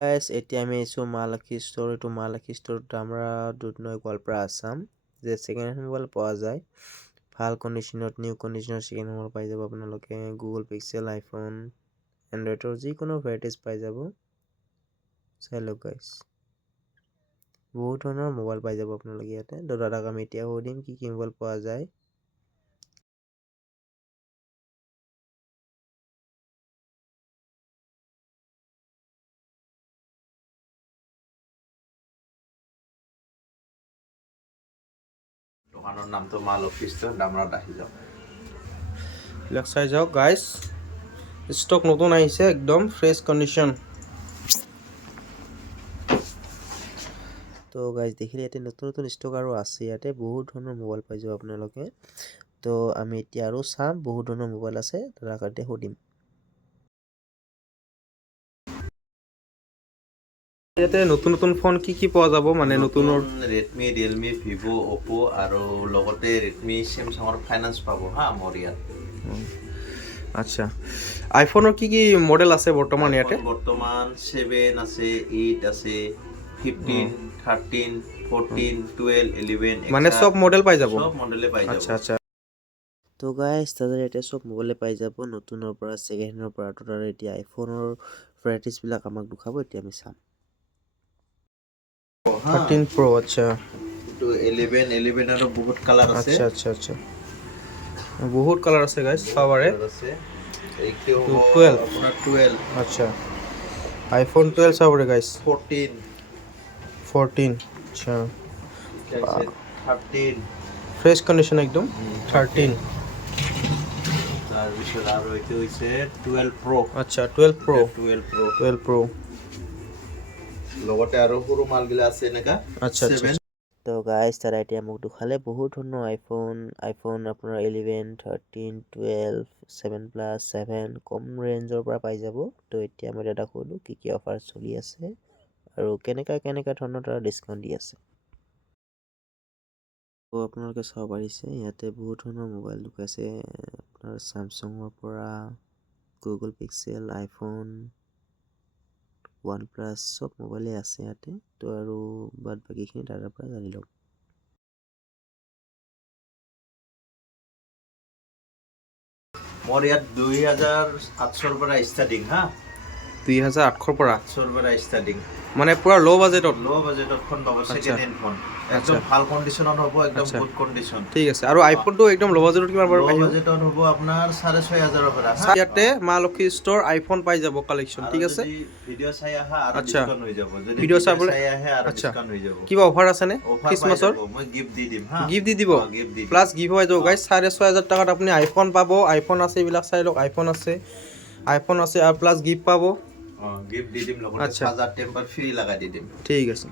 Guys এতিয়া আমি আইছো মহালক্ষী ষ্ট'ৰ। এইটো মহালক্ষী ষ্ট'ৰত আমৰা দুধনৈ গোৱালপাৰা আসাম যে সেকেন্ড হ্যান্ড মোবাইল পোৱা যায় ভাল কন্ডিশনত নিউ কন্ডিশনৰ সেকেন্ড হ্যান্ড মোবাইল পাই যাব আপোনালোকে গুগল পিক্সেল আইফোন এন্ড্ৰইডৰ যিকোনো ভেৰাইটিজ পাই যাব চাই লওক গাইস বহুত ধৰণৰ মোবাইল পাই যাব আপোনালোকে ইয়াতে দাদাক আমি এতিয়া সুধিম কি কি মোবাইল পোৱা যায় দোকানৰ নামটো মহালক্ষী ষ্ট'ৰ ডামৰাত আহি যাওক বিলাক চাই যাওক গাইস স্টক নতুন আহিছে একদম ফ্ৰেশ কন্ডিশন তো গাইস দেখিলে ইয়াতে নতুন নতুন স্টক আৰু আছে ইয়াতে বহুত ধৰণৰ মোবাইল পাই যাব আপোনালোকে তো আমি এতিয়া আৰু চাম বহুত ধৰণৰ মোবাইল আছে তাৰ কাৰণে সুধিম ইয়াতে নতুন নতুন ফোন কি পোৱা যাব মানে নতুনৰ Redmi Realme Vivo Oppo আৰু লগতে Redmi Samsungৰ ফাইনান্স পাব হা মোৰ ইয়াত আচ্ছা আইফোনৰ কি মডেল আছে বৰ্তমান ইয়াতে বৰ্তমান 7 আছে 8 আছে 15 13 14 12 11 মানে সব মডেল পাই যাব সব মডেলে পাই যাব আচ্ছা আচ্ছা তো গাইস তাদের এটা সব মোবাইলে পাই যাব নতুনৰ পৰা সেকেন্ড হ্যান্ডৰ পৰা তো তাৰ এতিয়া আইফোনৰ ভেৰাইটিজ বিলাক আমাক দেখাব এতিয়া আমি চাম 13 Pro আচ্ছা তো 11 আৰু বহুত কালাৰ আছে আচ্ছা আচ্ছা আচ্ছা বহুত কালাৰ আছে গাইস পাৱাৰে আছে এইটো 12 আপোনাৰ 12 আচ্ছা আইফোন 12 চাবৰে গাইস 14 আচ্ছা 13 ফ্ৰেশ কন্ডিশন একদম 13 তাৰপিছত আৰু এইটো হৈছে 12 Pro আচ্ছা 12 Pro 12 Pro লগতে আৰু সৰু মালগিলা আছে এনেকা আচ্ছা আচ্ছা তো গাইস তাৰা এটা মোক দেখালে বহুত ধৰণৰ আইফোন আপোনাৰ 11 13 12 7 প্লাস 7 কম ৰেঞ্জৰ পৰা পাই যাব তো এতিয়া মই দাদা কলো কি অফাৰ চলি আছে আৰু কেনেকা ধৰণৰ তাৰ ডিসকাউন্ট দি আছে তো আপোনালোকে চাব পাৰিছে ইয়াতে বহুত ধৰণৰ মোবাইল আছে আপোনাৰ স্যামসাঙৰ পৰা গুগল পিক্সেল আইফোন OnePlus সব মোবাইলে আছে ইয়াতে তো আৰু বাদ বাকিখিনি তাৰ পৰা জানি লওক মোৰ ইয়াত 2800 পৰা ষ্টাৰ্টিং হা 2800 পৰা 800 পৰা ষ্টাৰ্টিং মানে পুৰা লো বাজেটত ফোন পাব সেকেন্ড হ্যান্ড ফোন একদম ভাল কন্ডিশনত হ'ব একদম গুড কন্ডিশন ঠিক আছে আৰু আইফোনটো একদম লো বাজেটত কিমান বাৰু লো বাজেটত হ'ব আপোনাৰ 6500 পৰা ইয়াতে মহালক্ষী ষ্ট'ৰ আইফোন পাই যাব কালেকচন ঠিক আছে ভিডিও চাই আহা আৰু ডিসকাউন্ট হৈ যাব যদি ভিডিও চাই আহে আৰু ডিসকাউন্ট হৈ যাব কিবা অফাৰ আছে নে ক্ৰিসমাছৰ মই গিফট দি দিম হা গিফট দি দিব প্লাস গিফট হৈ যাব গাইস 6500 টাকাত আপুনি আইফোন পাব আইফোন আছে এইবিলাক চাই লওক আইফোন আছে আৰু প্লাস গিফট পাব গিফট দি দিম লগতে চাৰ্জাৰ টেম্পাৰ ফ্ৰী লগাই দি দিম ঠিক আছে